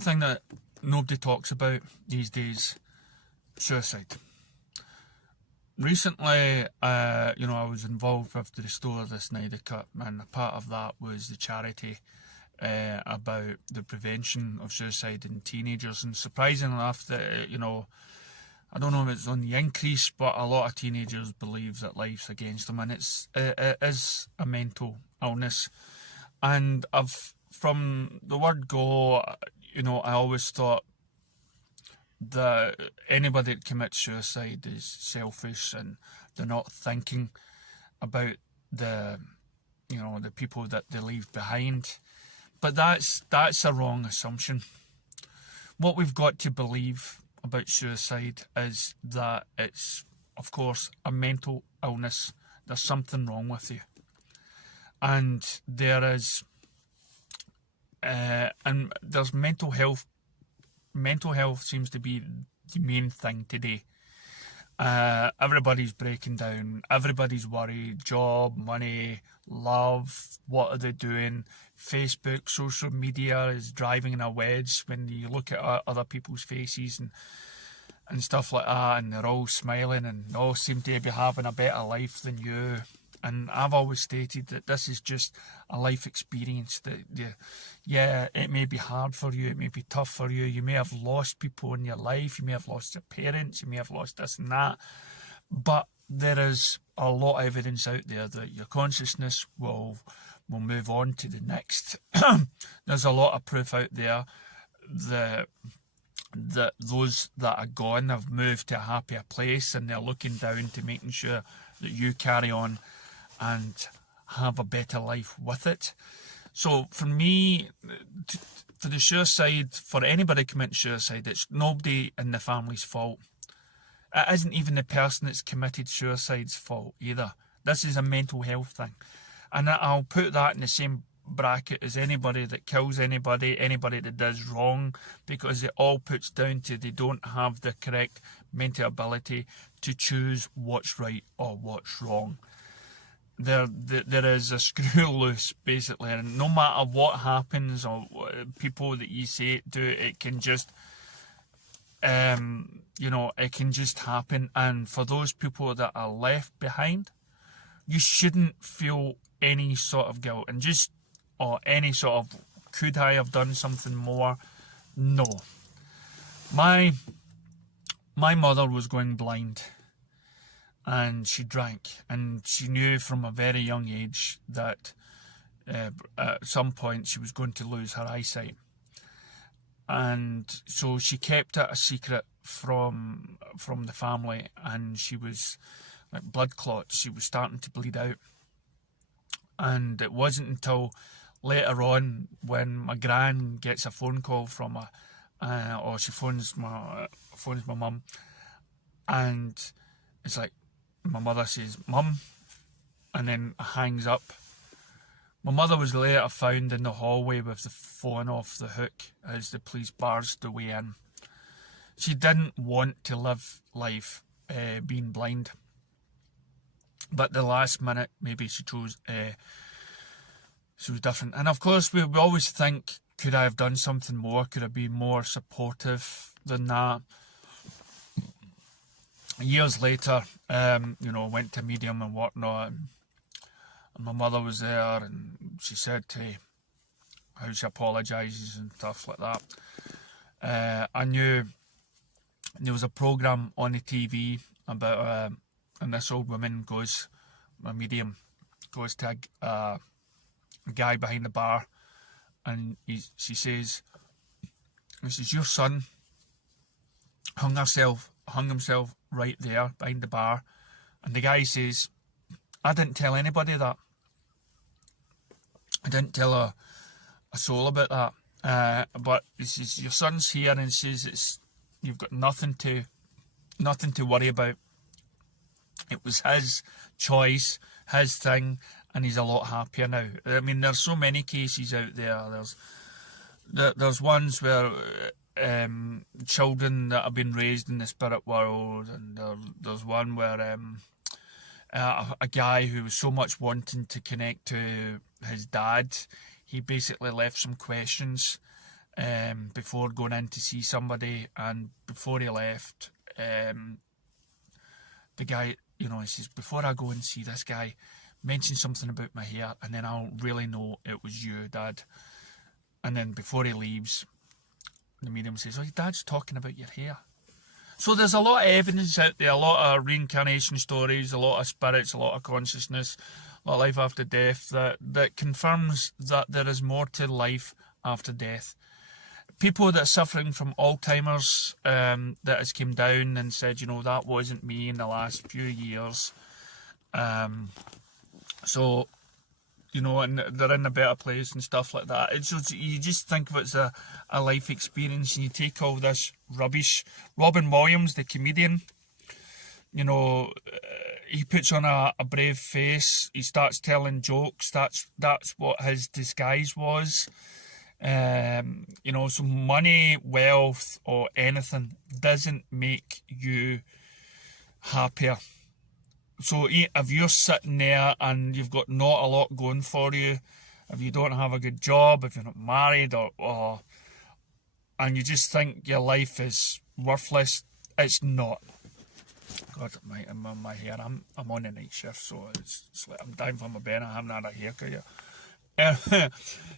one thing that nobody talks about these days: suicide. Recently, I was involved with the Restore This Snyder Cut, and a part of that was the charity about the prevention of suicide in teenagers. And surprisingly enough, that I don't know if it's on the increase, but a lot of teenagers believe that life's against them, and it is a mental illness. And from the word go, I always thought that anybody that commits suicide is selfish, and they're not thinking about the people that they leave behind. But that's a wrong assumption. What we've got to believe about suicide is that it's, of course, a mental illness. There's something wrong with you, and there's mental health. Mental health seems to be the main thing today. Everybody's breaking down. Everybody's worried. Job, money, love. What are they doing? Facebook, social media is driving in a wedge when you look at other people's faces and stuff like that, and they're all smiling and all seem to be having a better life than you. And I've always stated that this is just a life experience. That it may be hard for you, it may be tough for you. You may have lost people in your life, you may have lost your parents, you may have lost this and that. But there is a lot of evidence out there that your consciousness will move on to the next. There's a lot of proof out there that those that are gone have moved to a happier place, and they're looking down to making sure that you carry on and have a better life with it. So for me, for the suicide, for anybody committing suicide, it's nobody in the family's fault. It isn't even the person that's committed suicide's fault either. This is a mental health thing. And I'll put that in the same bracket as anybody that kills anybody that does wrong, because it all puts down to they don't have the correct mental ability to choose what's right or what's wrong. There is a screw loose, basically, and no matter what happens or people that you say it do, it can just it can just happen. And for those people that are left behind, you shouldn't feel any sort of guilt or any sort of, could I have done something more? No. My mother was going blind, and she drank, and she knew from a very young age that at some point she was going to lose her eyesight. And so she kept it a secret from the family, and she was like blood clots. She was starting to bleed out. And it wasn't until later on when my gran gets a phone call from her, or she phones my mum, and it's like my mother says, "Mum," and then hangs up. My mother was later found in the hallway with the phone off the hook as the police barged the way in. She didn't want to live life being blind, but the last minute maybe she chose she was different. And of course we always think, could I have done something more? Could I be more supportive than that? Years later, went to medium and whatnot, and my mother was there, and she said how she apologises and stuff like that. I knew there was a programme on the TV about and this old woman goes, a medium, goes to a guy behind the bar, and she says, your son hung himself right there behind the bar. And the guy says, I didn't tell anybody that. I didn't tell a soul about that. But he says, your son's here, and he says you've got nothing to worry about. It was his choice, his thing, and he's a lot happier now. I mean, there's so many cases out there. There's ones where children that have been raised in the spirit world, and there's one where a guy who was so much wanting to connect to his dad, he basically left some questions before going in to see somebody, and before he left, the guy, he says, before I go and see this guy, mention something about my hair, and then I'll really know it was you, Dad. And then before he leaves, the medium says, oh, your dad's talking about your hair. So there's a lot of evidence out there, a lot of reincarnation stories, a lot of spirits, a lot of consciousness, a lot of life after death, that confirms that there is more to life after death. People that are suffering from Alzheimer's, that has came down and said, that wasn't me in the last few years. So, and they're in a better place and stuff like that. It's just, you just think of it as a life experience, and you take all this rubbish. Robin Williams, the comedian, he puts on a brave face. He starts telling jokes. That's what his disguise was. So money, wealth, or anything doesn't make you happier. So if you're sitting there and you've got not a lot going for you, if you don't have a good job, if you're not married, or and you just think your life is worthless, it's not. God, I'm on my hair. I'm on the night shift, so it's like I'm dying from my bed. I haven't had a haircut yet.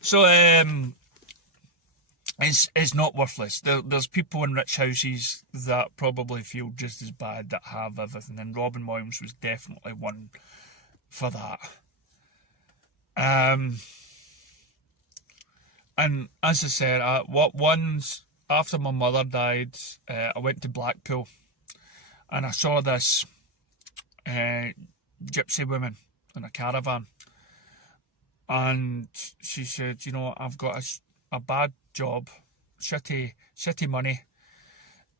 So it's not worthless. There's people in rich houses that probably feel just as bad, that have everything, and Robin Williams was definitely one for that. And as I said, once after my mother died, I went to Blackpool, and I saw this gypsy woman in a caravan, and she said, I've got a bad job, shitty money,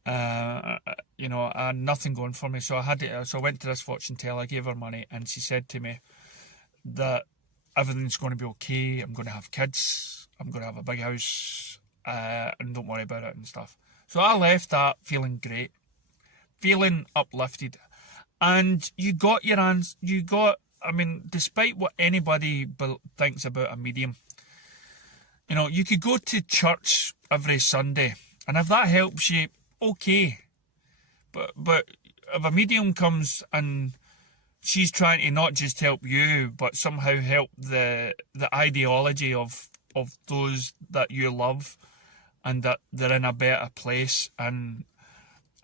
and nothing going for me. So I went to this fortune teller, I gave her money, and she said to me that everything's going to be okay. I'm going to have kids. I'm going to have a big house, and don't worry about it and stuff. So I left that feeling great, feeling uplifted, and you got your answer. Despite what anybody thinks about a medium, you could go to church every Sunday, and if that helps you, okay. But if a medium comes and she's trying to not just help you, but somehow help the ideology of those that you love, and that they're in a better place, and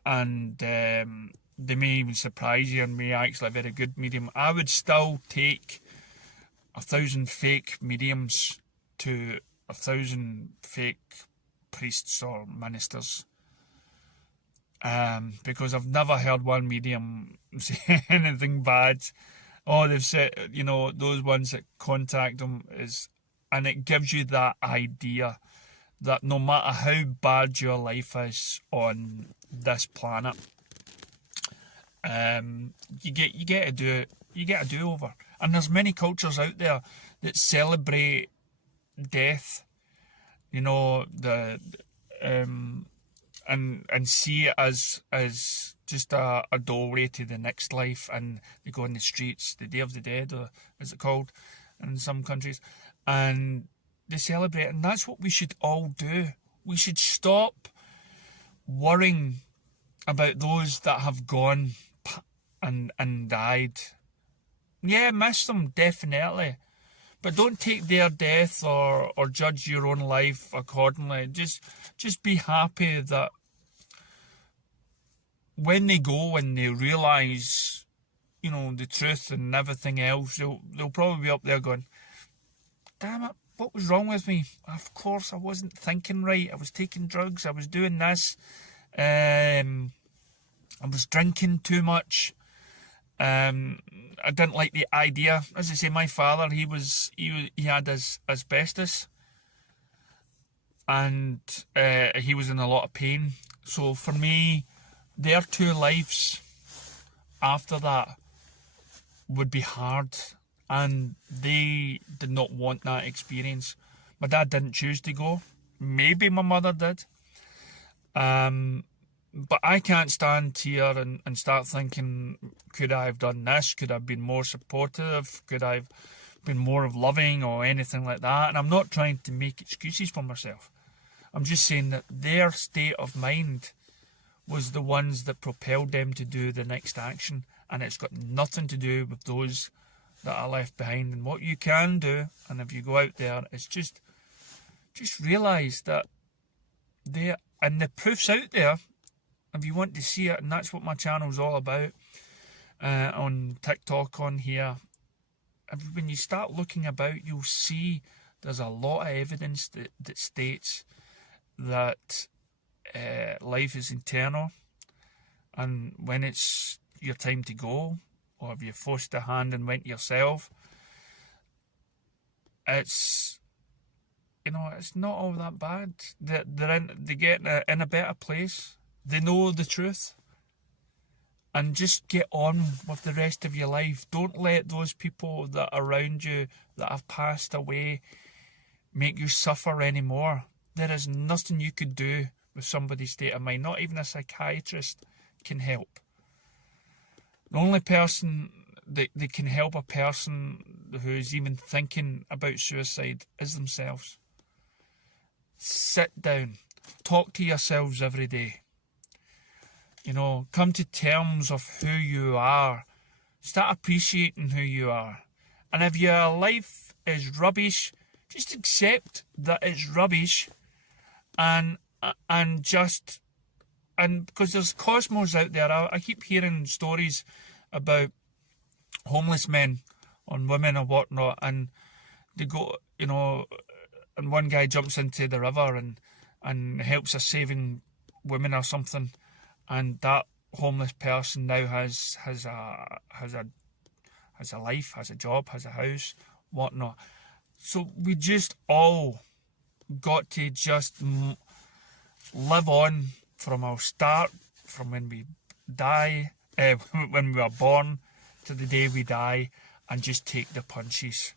they may even surprise you and may actually a very good medium, I would still take 1,000 fake mediums to 1,000 fake priests or ministers, because I've never heard one medium say anything bad. Oh, they've said, those ones that contact them and it gives you that idea that no matter how bad your life is on this planet, you get to do it. You get a do-over, and there's many cultures out there that celebrate death, and see it as just a doorway to the next life, and they go in the streets, the Day of the Dead, or is it called in some countries, and they celebrate, and that's what we should all do. We should stop worrying about those that have gone and died. Yeah, miss them, definitely. But don't take their death or judge your own life accordingly. Just be happy that when they go and they realise, the truth and everything else, they'll probably be up there going, damn it, what was wrong with me? Of course I wasn't thinking right. I was taking drugs. I was doing this. I was drinking too much. I didn't like the idea. As I say, my father, he had asbestos, and he was in a lot of pain. So for me, their two lives after that would be hard, and they did not want that experience. My dad didn't choose to go. Maybe my mother did. But I can't stand here and start thinking, could I have done this? Could I have been more supportive? Could I have been more loving or anything like that? And I'm not trying to make excuses for myself. I'm just saying that their state of mind was the ones that propelled them to do the next action, and it's got nothing to do with those that are left behind. And what you can do, and if you go out there, is just realise that and the proof's out there if you want to see it, and that's what my channel's all about on TikTok on here. When you start looking about, you'll see there's a lot of evidence that states that life is eternal, and when it's your time to go, or if you forced a hand and went yourself, it's it's not all that bad. They get in a better place. They know the truth, and just get on with the rest of your life. Don't let those people that are around you that have passed away make you suffer anymore. There is nothing you could do with somebody's state of mind. Not even a psychiatrist can help. The only person that can help a person who is even thinking about suicide is themselves. Sit down. Talk to yourselves every day. Come to terms of who you are. Start appreciating who you are. And if your life is rubbish, just accept that it's rubbish, and because there's cosmos out there. I keep hearing stories about homeless men on women or whatnot, and they go, and one guy jumps into the river and helps a saving woman or something, and that homeless person now has a life, has a job, has a house, whatnot. So we just all got to just live on from our start, from when we die, when we are born, to the day we die, and just take the punches.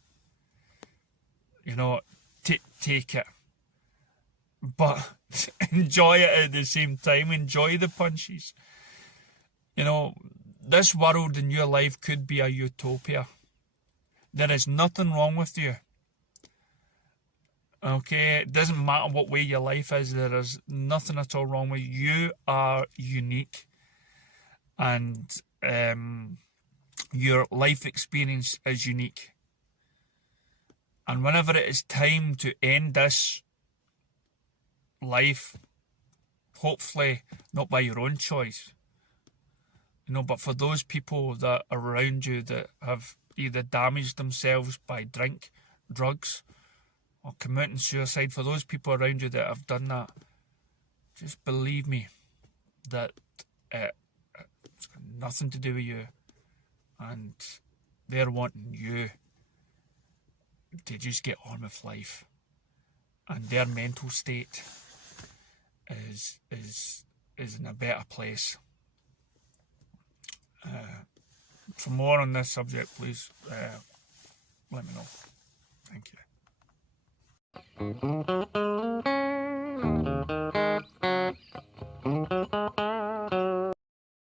Take it. But enjoy it at the same time. Enjoy the punches. This world in your life could be a utopia. There is nothing wrong with you. Okay? It doesn't matter what way your life is. There is nothing at all wrong with you. You are unique. And your life experience is unique. And whenever it is time to end this life, hopefully not by your own choice, but for those people that are around you that have either damaged themselves by drink, drugs, or committing suicide, for those people around you that have done that, just believe me that it's got nothing to do with you, and they're wanting you to just get on with life, and their mental state is in a better place. For more on this subject, please let me know. Thank you.